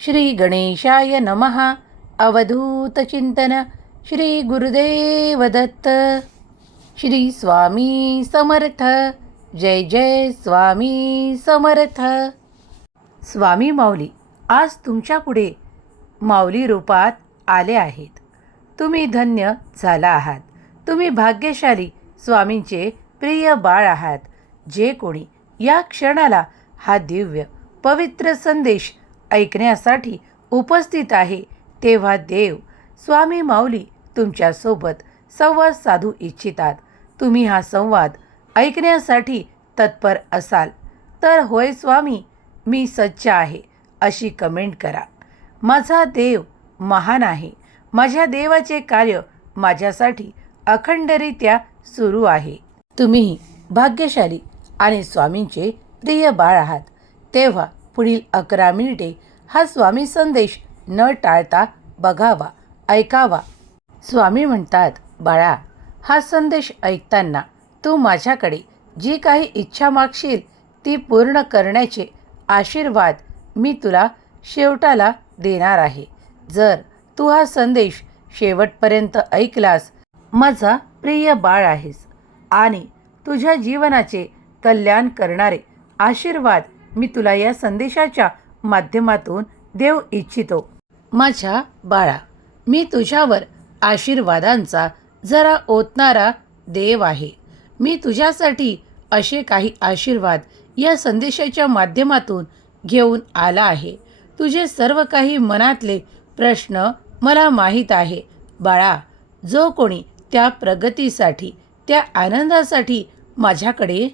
श्री गणेशाय नमः अवधूतचिंतन श्री गुरुदेव दत्त. श्री स्वामी समर्थ. जय जय स्वामी समर्थ. स्वामी माऊली आज तुमच्यापुढे माऊली रूपात आले आहेत. तुम्ही धन्य झाला आहात. तुम्ही भाग्यशाली स्वामींचे प्रिय बाळ आहात. जे कोणी या क्षणाला हा दिव्य पवित्र संदेश ऐकण्यासाठी उपस्थित आहे. तेव्हा देव स्वामी माऊली तुमच्यासोबत संवाद साधू इच्छितात. तुम्ही हा संवाद ऐकण्यासाठी तत्पर असाल. तर होय स्वामी मी सज्ज आहे अशी कमेंट करा. माझा देव महान आहे. माझ्या देवाचे कार्य माझ्यासाठी अखंडरित्या सुरू आहे. तुम्ही भाग्यशाली आणि स्वामींचे प्रिय बाळ आहात. तेव्हा पुढील अकरा मिनिटे हा स्वामी संदेश न टाळता बघावा ऐकावा. स्वामी म्हणतात बाळा हा संदेश ऐकताना तू माझ्याकडे जी काही इच्छा मागशील ती पूर्ण करण्याचे आशीर्वाद मी तुला शेवटाला देणार आहे. जर तू हा संदेश शेवटपर्यंत ऐकलास माझा प्रिय बाळ आहेस आणि तुझ्या जीवनाचे कल्याण करणारे आशीर्वाद मी तुला या संदेशाच्या माध्यमातून देऊ इच्छितो. माझ्या बाळा मी तुझ्यावर आशीर्वादांचा जरा ओतणारा देव आहे. मी तुझ्यासाठी असे काही आशीर्वाद या संदेशाच्या माध्यमातून घेऊन आला आहे. तुझे सर्व काही मनातले प्रश्न मला माहीत आहे. बाळा जो कोणी त्या प्रगतीसाठी त्या आनंदासाठी माझ्याकडे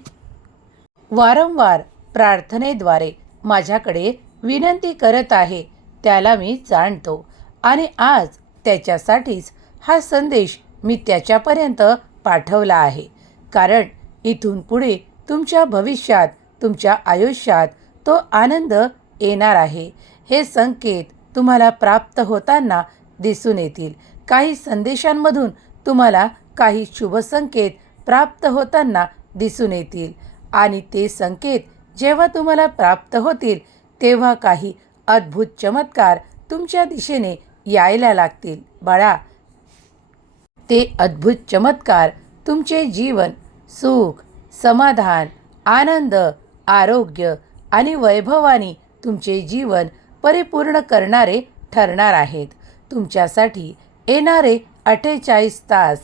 वारंवार प्रार्थनेद्वारे माझ्याकडे विनंती करत आहे त्याला मी जाणतो. आणि आज त्याच्यासाठीच हा संदेश मी त्याच्यापर्यंत पाठवला आहे. कारण इथून पुढे तुमच्या भविष्यात तुमच्या आयुष्यात तो आनंद येणार आहे. हे संकेत तुम्हाला प्राप्त होताना दिसून येतील. काही संदेशांमधून तुम्हाला काही शुभ संकेत प्राप्त होताना दिसून येतील. आणि ते संकेत जेव्हा तुम्हाला प्राप्त होतील तेव्हा काही अद्भुत चमत्कार तुमच्या दिशेने यायला लागतील. बाळा ते अद्भुत चमत्कार तुमचे जीवन सुख समाधान आनंद आरोग्य आणि वैभवाने तुमचे जीवन परिपूर्ण करणारे ठरणार आहेत. तुमच्यासाठी येणारे अठ्ठेचाळीस तास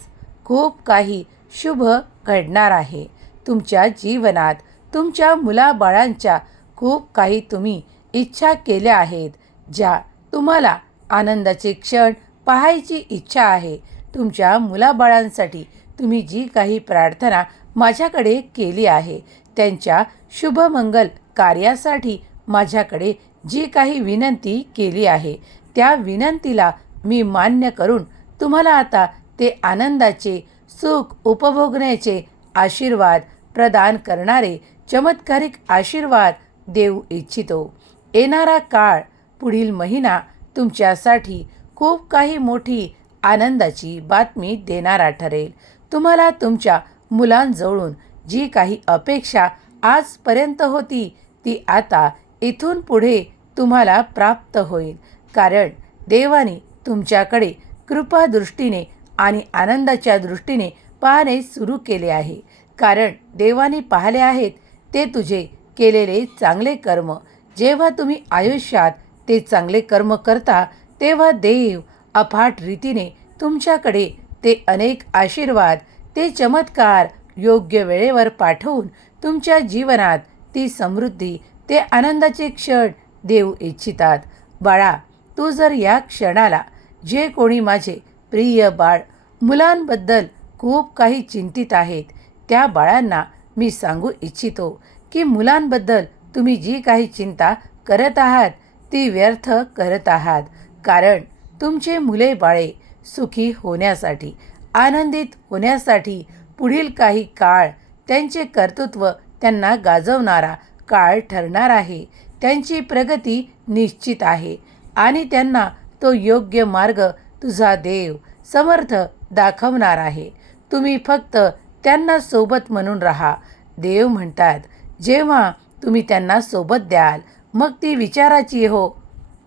खूप काही शुभ घडणार आहे. तुमच्या जीवनात तुमच्या मुलाबाळांच्या खूप काही तुम्ही इच्छा केल्या आहेत ज्या तुम्हाला आनंदाचे क्षण पाहायची इच्छा आहे. तुमच्या मुलाबाळांसाठी तुम्ही जी काही प्रार्थना माझ्याकडे केली आहे त्यांच्या शुभमंगल कार्यासाठी माझ्याकडे जी काही विनंती केली आहे त्या विनंतीला मी मान्य करून तुम्हाला आता ते आनंदाचे सुख उपभोगण्याचे आशीर्वाद प्रदान करणारे चमत्कारिक आशीर्वाद देऊ इच्छितो. येणारा काळ पुढील महिना तुमच्यासाठी खूप काही मोठी आनंदाची बातमी देणारा ठरेल. तुम्हाला तुमच्या मुलांजवळून जी काही अपेक्षा आजपर्यंत होती ती आता इथून पुढे तुम्हाला प्राप्त होईल. कारण देवाने तुमच्याकडे कृपादृष्टीने आणि आनंदाच्या दृष्टीने पाहणे सुरू केले आहे. कारण देवाने पाहिले आहेत ते तुझे केलेले चांगले कर्म. जेव्हा तुम्ही आयुष्यात ते चांगले कर्म करता तेव्हा देव अफाट रीतीने तुमच्याकडे ते अनेक आशीर्वाद ते चमत्कार योग्य वेळेवर पाठवून तुमच्या जीवनात ती समृद्धी ते आनंदाचे क्षण देऊ इच्छितात. बाळा तू जर या क्षणाला जे कोणी माझे प्रिय बाळ मुलांबद्दल खूप काही चिंतित आहेत त्या बाळांना मी सांगू इच्छितो की मुलांबद्दल तुम्ही जी काही चिंता करत आहात ती व्यर्थ करत आहात. कारण तुमचे मुले बाळे सुखी होण्यासाठी आनंदित होण्यासाठी पुढील काही काळ त्यांचे कर्तृत्व त्यांना गाजवणारा काळ ठरणार आहे. त्यांची प्रगती निश्चित आहे आणि त्यांना तो योग्य मार्ग तुझा देव समर्थ दाखवणार आहे. तुम्ही फक्त त्यांना सोबत म्हणून राहा. देव म्हणतात जेव्हा तुम्ही त्यांना सोबत द्याल मग ती विचाराची हो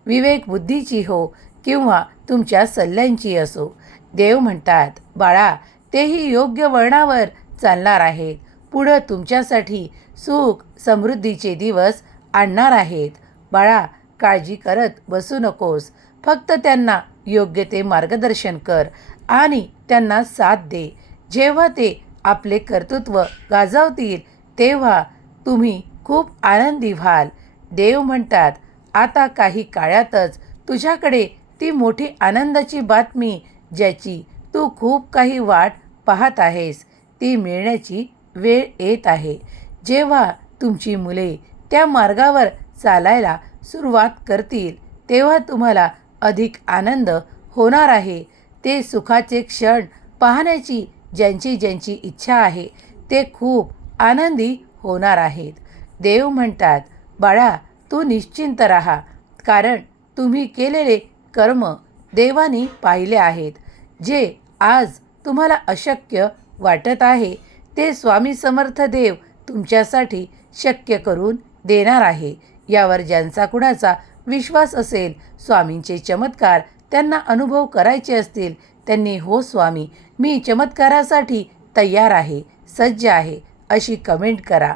विवेक बुद्धीची हो किंवा तुमच्या सल्ल्यांची असो. देव म्हणतात बाळा तेही योग्य वळणावर चालणार आहेत पुढं तुमच्यासाठी सुख समृद्धीचे दिवस आणणार आहेत. बाळा काळजी करत बसू नकोस. फक्त त्यांना योग्य ते मार्गदर्शन कर आणि त्यांना साथ दे. जेव्हा ते आपले कर्तृत्व गाजवतील तेव्हा तुम्ही खूप आनंदी व्हाल. देव म्हणतात आता काही काळातच तुझ्याकडे ती मोठी आनंदाची बातमी ज्याची तू खूप काही वाट पाहत आहेस ती मिळण्याची वेळ येत आहे. जेव्हा तुमची मुले त्या मार्गावर चालायला सुरुवात करतील तेव्हा तुम्हाला अधिक आनंद होणार आहे. ते सुखाचे क्षण पाहण्याची ज्यांची ज्यांची इच्छा आहे ते खूप आनंदी होणार आहेत. देव म्हणतात बाळा तू निश्चिंत राहा कारण तुम्ही केलेले कर्म देवानी पाहिले आहेत. जे आज तुम्हाला अशक्य वाटत आहे ते स्वामी समर्थ देव तुमच्यासाठी शक्य करून देणार आहे. यावर ज्यांचा कुणाचा विश्वास असेल स्वामींचे चमत्कार त्यांना अनुभव करायचे असतील त्यांनी हो स्वामी मी चमत्कारासाठी तयार आहे सज्ज आहे अशी कमेंट करा.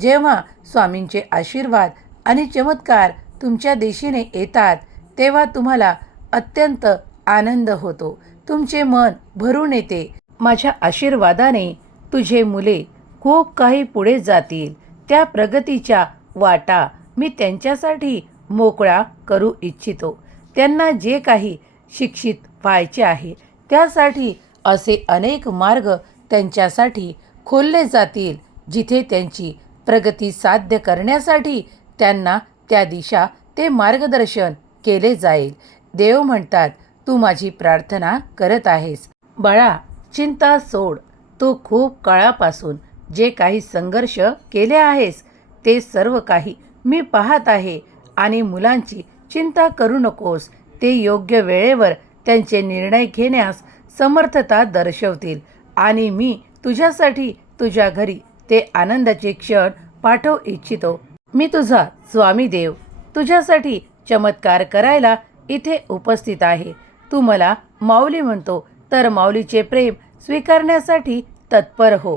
जेव्हा स्वामींचे आशीर्वाद आणि चमत्कार तुमच्या दिशेने येतात तेव्हा तुम्हाला अत्यंत आनंद होतो. तुमचे मन भरून येते. माझ्या आशीर्वादाने तुझे मुले खूप काही पुढे जातील. त्या प्रगतीच्या वाटा मी त्यांच्यासाठी मोकळा करू इच्छितो. त्यांना जे काही शिक्षित व्हायचे आहे त्यासाठी असे अनेक मार्ग त्यांच्यासाठी खोलले जातील जिथे त्यांची प्रगती साध्य करण्यासाठी त्यांना त्या दिशा ते मार्गदर्शन केले जाईल. देव म्हणतात तू माझी प्रार्थना करत आहेस. बाळा चिंता सोड. तू खूप काळापासून जे काही संघर्ष केले आहेस ते सर्व काही मी पाहत आहे आणि मुलांची चिंता करू नकोस. ते योग्य वेळेवर त्यांचे निर्णय घेण्यास समर्थता दर्शवतील. आणि मी तुझ्यासाठी तुझ्या घरी ते आनंदाचे क्षण पाठवू इच्छितो. मी तुझा स्वामी देव तुझ्यासाठी चमत्कार करायला इथे उपस्थित आहे. तू मला माऊली म्हणतो तर माऊलीचे प्रेम स्वीकारण्यासाठी तत्पर हो.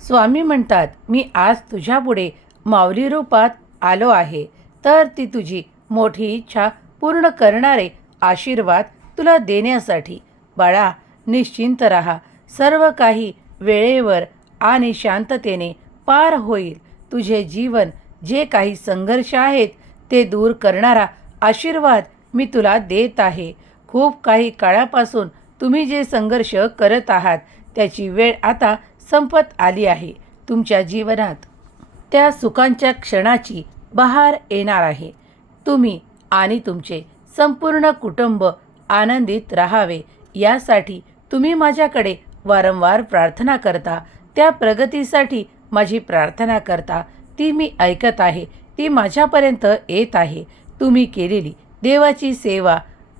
स्वामी म्हणतात मी आज तुझ्यापुढे माऊली रूपात आलो आहे. तर ती तुझी मोठी इच्छा पूर्ण करणारे आशीर्वाद तुला देण्यासाठी. बाळा निश्चिंत राहा. सर्व काही वेळेवर आणि शांततेने पार होईल. तुझे जीवन जे काही संघर्ष आहेत ते दूर करणारा आशीर्वाद मी तुला देत आहे. खूप काही काळापासून तुम्ही जे संघर्ष करत आहात त्याची वेळ आता संपत आली आहे. तुमच्या जीवनात त्या सुखांच्या क्षणाची बहार येणार आहे. तुम्ही आणि तुमचे संपूर्ण कुटुंब आनंदित राहावे. यासाठी तुम्ही माझ्याकडे वारंवार प्रार्थना करता. त्या प्रगतीसाठी माझी प्रार्थना करता. ती मी ऐकत आहे. ती माझ्यापर्यंत येत आहे. तुम्ही केलेली देवाची सेवा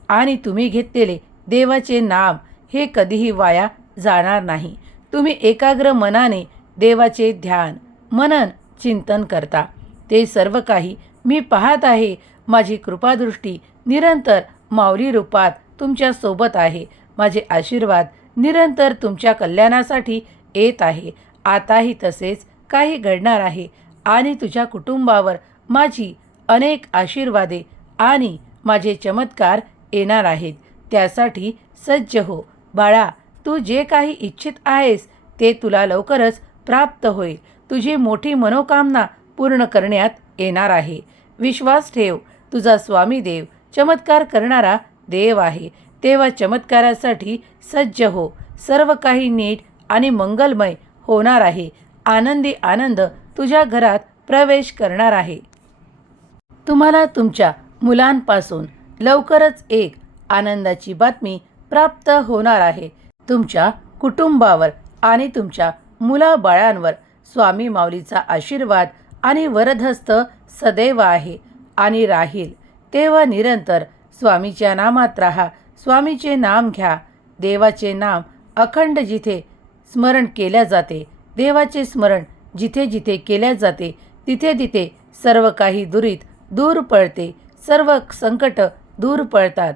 आणि तुम्ही घेतलेले देवाचे नाम हे कधीही वाया जाणार नाही. तुम्ही एकाग्र मनाने देवाचे ध्यान मनन चिंतन करता. ते सर्व काही मी पाहत आहे. माझी कृपादृष्टी निरंतर माऊली रूपात तुमच्यासोबत आहे. माझे आशीर्वाद निरंतर तुमच्या कल्याणासाठी येत आहे. आताही तसेच काही घडणार आहे आणि तुझ्या कुटुंबावर माझी अनेक आशीर्वादे आणि माझे चमत्कार येणार आहेत. त्यासाठी सज्ज हो. बाळा तू जे काही इच्छित आहेस ते तुला लवकरच प्राप्त होईल. तुझी मोठी मनोकामना पूर्ण करण्यात येणार आहे. विश्वास ठेव. तुझा स्वामी देव चमत्कार करणारा देव आहे. तेव्हा चमत्कारासाठी सज्ज हो. सर्व काही नीट आणि मंगलमय होणार आहे. आनंदी आनंद तुझ्या घरात प्रवेश करणार आहे. तुम्हाला तुमच्या मुलांपासून लवकरच एक आनंदाची बातमी प्राप्त होणार आहे. तुमच्या कुटुंबावर आणि तुमच्या मुलाबाळांवर स्वामी माऊलीचा आशीर्वाद आणि वरदहस्त सदैव आहे आणि राहील. तेव्हा निरंतर स्वामीच्या नामात राहा. स्वामीचे नाम घ्या. देवाचे नाम अखंड जिथे स्मरण केल्या जाते देवाचे स्मरण जिथे जिथे केल्या जाते तिथे तिथे सर्व काही दुरीत दूर पळते सर्व संकट दूर पळतात.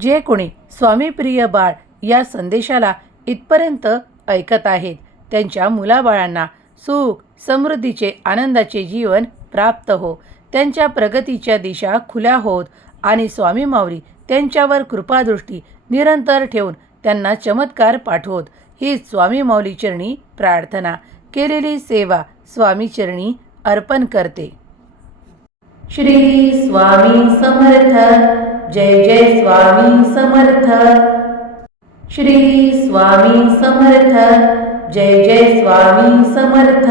जे कोणी स्वामीप्रिय बाळ या संदेशाला इथपर्यंत ऐकत आहेत त्यांच्या मुलाबाळांना सुख समृद्धीचे आनंदाचे जीवन प्राप्त हो. त्यांच्या प्रगतीच्या दिशा खुल्या होत आणि स्वामी माऊली त्यांच्यावर कृपादृष्टी निरंतर ठेवून त्यांना चमत्कार पाठवत. ही स्वामी माऊली चरणी प्रार्थना केलेली सेवा स्वामी चरणी अर्पण करते. श्री स्वामी समर्थ जय जय स्वामी समर्थ. श्री स्वामी समर्थ जय जय स्वामी समर्थ.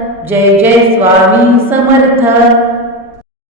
जय जय स्वामी समर्थ.